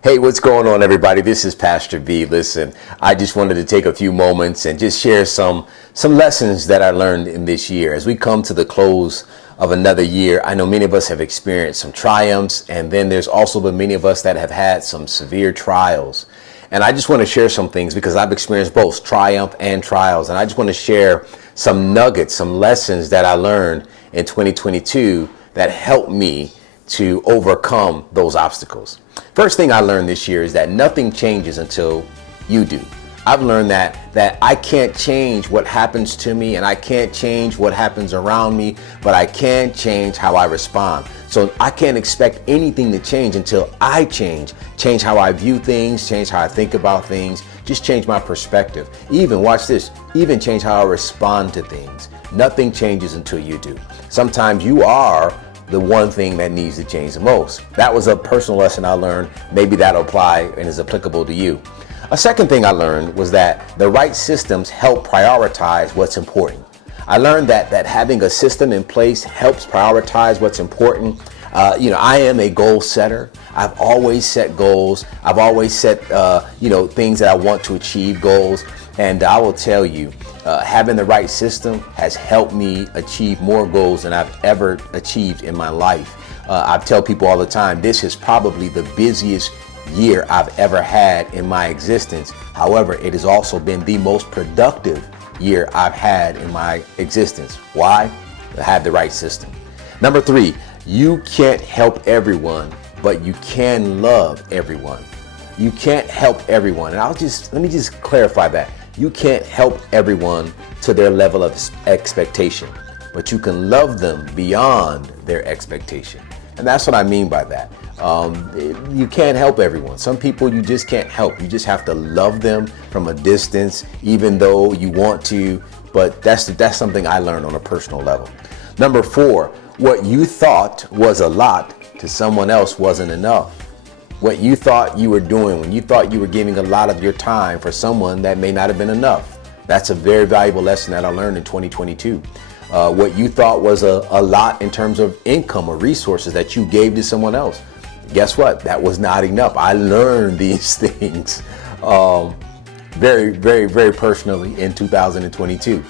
Hey, what's going on, everybody? This is Pastor B. Listen, I just wanted to take a few moments and just share some lessons that I learned in this year. As we come to the close of another year, I know many of us have experienced some triumphs, and then there's also been many of us that have had some severe trials. And I just want to share some things because I've experienced both triumph and trials. And I just want to share some nuggets, some lessons that I learned in 2022 that helped me to overcome those obstacles. First thing I learned this year is that nothing changes until you do. I've learned that I can't change what happens to me, and I can't change what happens around me, but I can change how I respond. So I can't expect anything to change until I change how I view things, change how I think about things, just change my perspective. Even, watch this, even change how I respond to things. Nothing changes until you do. Sometimes you are the one thing that needs to change the most. That was a personal lesson I learned. Maybe that'll apply and is applicable to you. A second thing I learned was that the right systems help prioritize what's important. I learned that having a system in place helps prioritize what's important. I am a goal setter. I've always set goals. I've always set, things that I want to achieve, goals. And I will tell you, having the right system has helped me achieve more goals than I've ever achieved in my life. I tell people all the time, this is probably the busiest year I've ever had in my existence. However, it has also been the most productive year I've had in my existence. Why? I had the right system. Number 3, you can't help everyone, but you can love everyone. You can't help everyone. And let me just clarify that. You can't help everyone to their level of expectation, but you can love them beyond their expectation. And that's what I mean by that. You can't help everyone. Some people you just can't help. You just have to love them from a distance, even though you want to. But that's something I learned on a personal level. Number 4, what you thought was a lot to someone else wasn't enough. What you thought you were doing, when you thought you were giving a lot of your time for someone, that may not have been enough. That's a very valuable lesson that I learned in 2022. What you thought was a lot in terms of income or resources that you gave to someone else. Guess what? That was not enough. I learned these things very, very, very personally in 2022.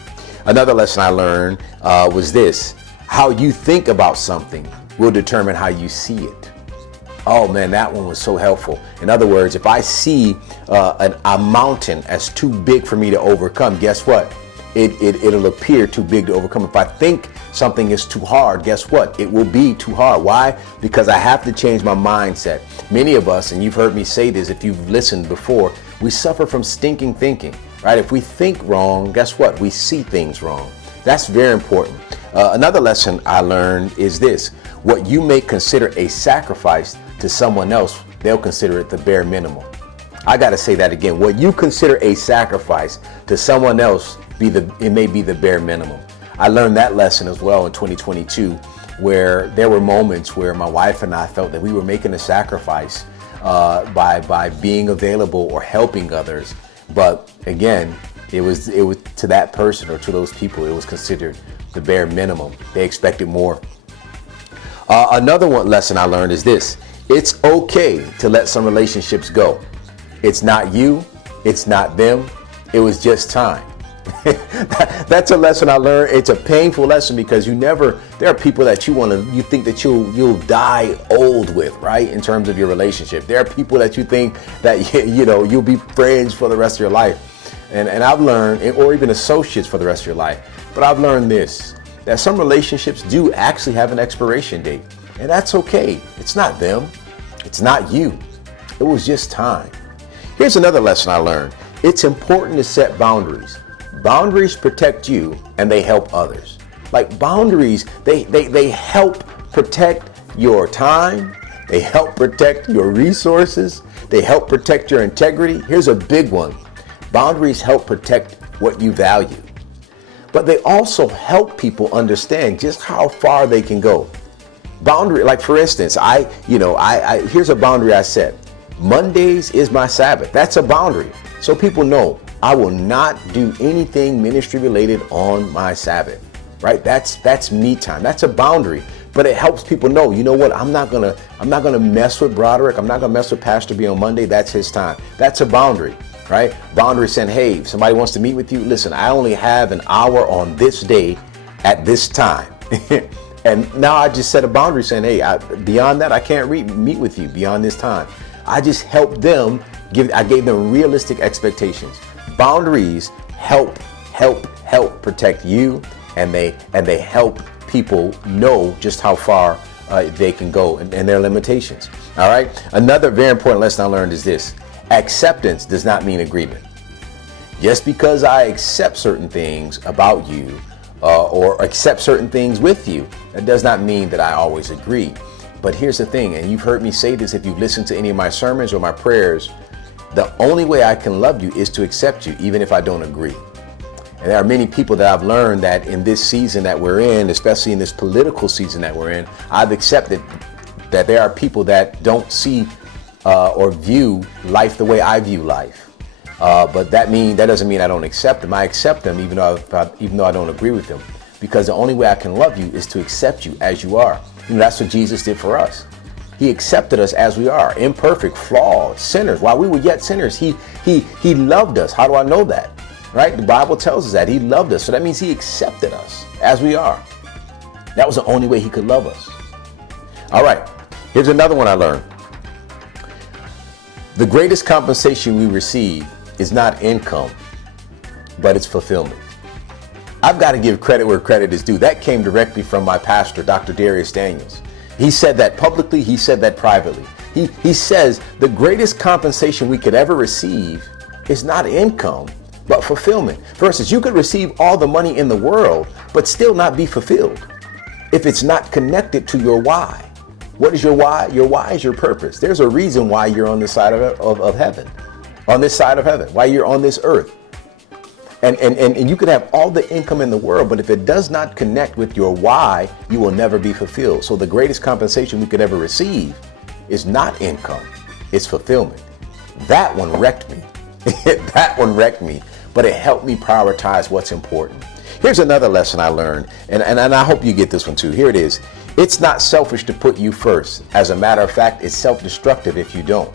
Another lesson I learned was this: how you think about something will determine how you see it. Oh man, that one was so helpful. In other words, if I see a mountain as too big for me to overcome, guess what? It'll appear too big to overcome. If I think something is too hard, guess what? It will be too hard. Why? Because I have to change my mindset. Many of us, and you've heard me say this if you've listened before, we suffer from stinking thinking, right? If we think wrong, guess what? We see things wrong. That's very important. Another lesson I learned is this: what you may consider a sacrifice to someone else, they'll consider it the bare minimum. I got to say that again. What you consider a sacrifice to someone else, it may be the bare minimum. I learned that lesson as well in 2022, where there were moments where my wife and I felt that we were making a sacrifice by being available or helping others. But again, it was to that person or to those people, it was considered the bare minimum. They expected more. Another lesson I learned is this: it's okay to let some relationships go. It's not you, it's not them, it was just time. That's a lesson I learned. It's a painful lesson because there are people that you think that you'll die old with, right? In terms of your relationship. There are people that you think that, you'll be friends for the rest of your life. And I've learned, or even associates for the rest of your life. But I've learned this, that some relationships do actually have an expiration date. And that's okay. It's not them. It's not you. It was just time. Here's another lesson I learned. It's important to set boundaries. Boundaries protect you and they help others. Like boundaries, they help protect your time. They help protect your resources. They help protect your integrity. Here's a big one. Boundaries help protect what you value. But they also help people understand just how far they can go. Boundary, like for instance, here's a boundary I set. Mondays is my Sabbath. That's a boundary. So people know I will not do anything ministry related on my Sabbath, right? That's me time. That's a boundary But it helps people know, you know what, I'm not gonna mess with Broderick. I'm not gonna mess with Pastor B on Monday. That's his time. That's a boundary, right? Boundary saying, hey, if somebody wants to meet with you, listen, I only have an hour on this day at this time. And now I just set a boundary saying, hey, beyond that, I can't meet with you beyond this time. I just helped them, I gave them realistic expectations. Boundaries help protect you, and they help people know just how far they can go and their limitations. All right. Another very important lesson I learned is this: acceptance does not mean agreement. Just because I accept certain things about you or accept certain things with you, that does not mean that I always agree. But here's the thing, and you've heard me say this if you've listened to any of my sermons or my prayers, the only way I can love you is to accept you, even if I don't agree. And there are many people that I've learned that in this season that we're in, especially in this political season that we're in, I've accepted that there are people that don't see or view life the way I view life. But that doesn't mean I don't accept them. I accept them even though I don't agree with them, because the only way I can love you is to accept you as you are. You know, that's what Jesus did for us. He accepted us as we are, imperfect, flawed, sinners. While we were yet sinners, he loved us. How do I know that? Right? The Bible tells us that he loved us. So that means he accepted us as we are. That was the only way he could love us. All right. Here's another one I learned. The greatest compensation we receive is not income, but it's fulfillment. I've got to give credit where credit is due. That came directly from my pastor, Dr. Darius Daniels. He said that publicly. He said that privately. He says the greatest compensation we could ever receive is not income, but fulfillment. For instance, you could receive all the money in the world, but still not be fulfilled if it's not connected to your why. What is your why? Your why is your purpose. There's a reason why you're on this side of heaven, on this side of heaven, why you're on this earth. And you could have all the income in the world, but if it does not connect with your why, you will never be fulfilled. So the greatest compensation we could ever receive is not income, it's fulfillment. That one wrecked me. That one wrecked me, but it helped me prioritize what's important. Here's another lesson I learned, and I hope you get this one too. Here it is. It's not selfish to put you first. As a matter of fact, it's self-destructive if you don't.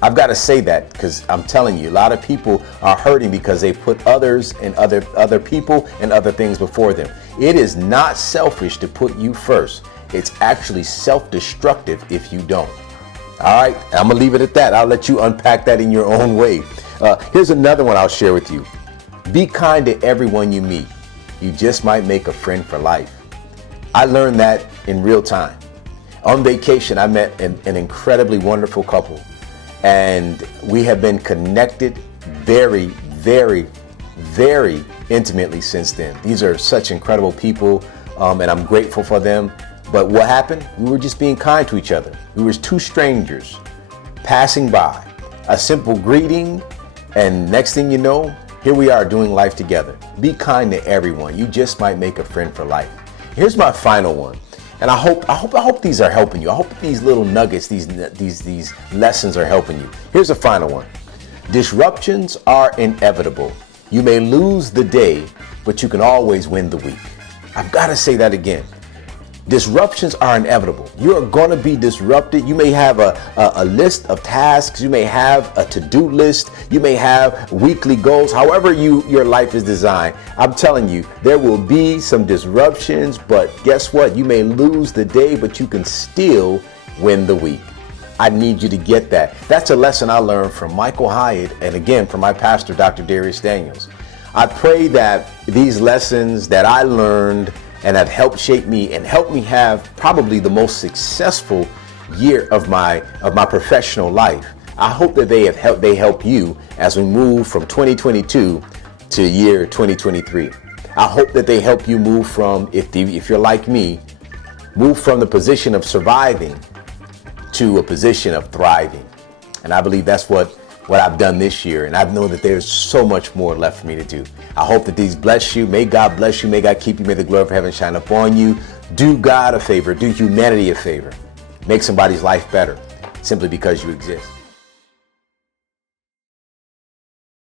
I've got to say that because I'm telling you, a lot of people are hurting because they put others and other people and other things before them. It is not selfish to put you first. It's actually self-destructive if you don't. All right, I'm going to leave it at that. I'll let you unpack that in your own way. Here's another one I'll share with you. Be kind to everyone you meet. You just might make a friend for life. I learned that in real time. On vacation, I met an incredibly wonderful couple. And we have been connected very, very, very intimately since then. These are such incredible people, and I'm grateful for them. But what happened? We were just being kind to each other. We were two strangers passing by, a simple greeting, and next thing you know, here we are doing life together. Be kind to everyone. You just might make a friend for life. Here's my final one. And I hope these are helping you. I hope these little nuggets, these lessons are helping you. Here's the final one. Disruptions are inevitable. You may lose the day, but you can always win the week. I've got to say that again. Disruptions are inevitable. You are going to be disrupted. You may have a list of tasks. You may have a to-do list. You may have weekly goals. However your life is designed, I'm telling you, there will be some disruptions, but guess what? You may lose the day, but you can still win the week. I need you to get that. That's a lesson I learned from Michael Hyatt, and again, from my pastor, Dr. Darius Daniels. I pray that these lessons that I learned and have helped shape me and helped me have probably the most successful year of my professional life. I hope that they help you as we move from 2022 to year 2023. I hope that they help you move from, if you're like me, move from the position of surviving to a position of thriving. And I believe that's what I've done this year, and I know that there's so much more left for me to do. I hope that these bless you. May God bless you. May God keep you. May the glory of heaven shine upon you. Do God a favor. Do humanity a favor. Make somebody's life better simply because you exist.